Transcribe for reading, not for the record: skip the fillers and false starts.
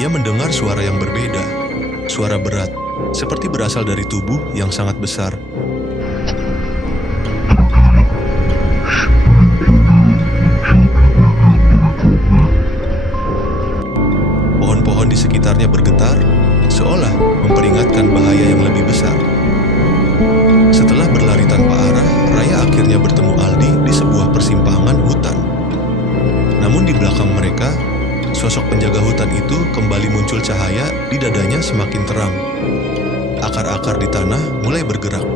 Ia mendengar suara yang berbeda, suara berat, seperti berasal dari tubuh yang sangat besar. Pohon-pohon di sekitarnya bergetar, seolah memperingatkan bahaya yang lebih besar. Setelah berlari tanpa arah, Raya akhirnya bertemu Aldi di sebuah persimpangan hutan. Namun di belakang mereka, sosok penjaga hutan itu kembali muncul cahaya di dadanya semakin terang. Akar-akar di tanah mulai bergerak.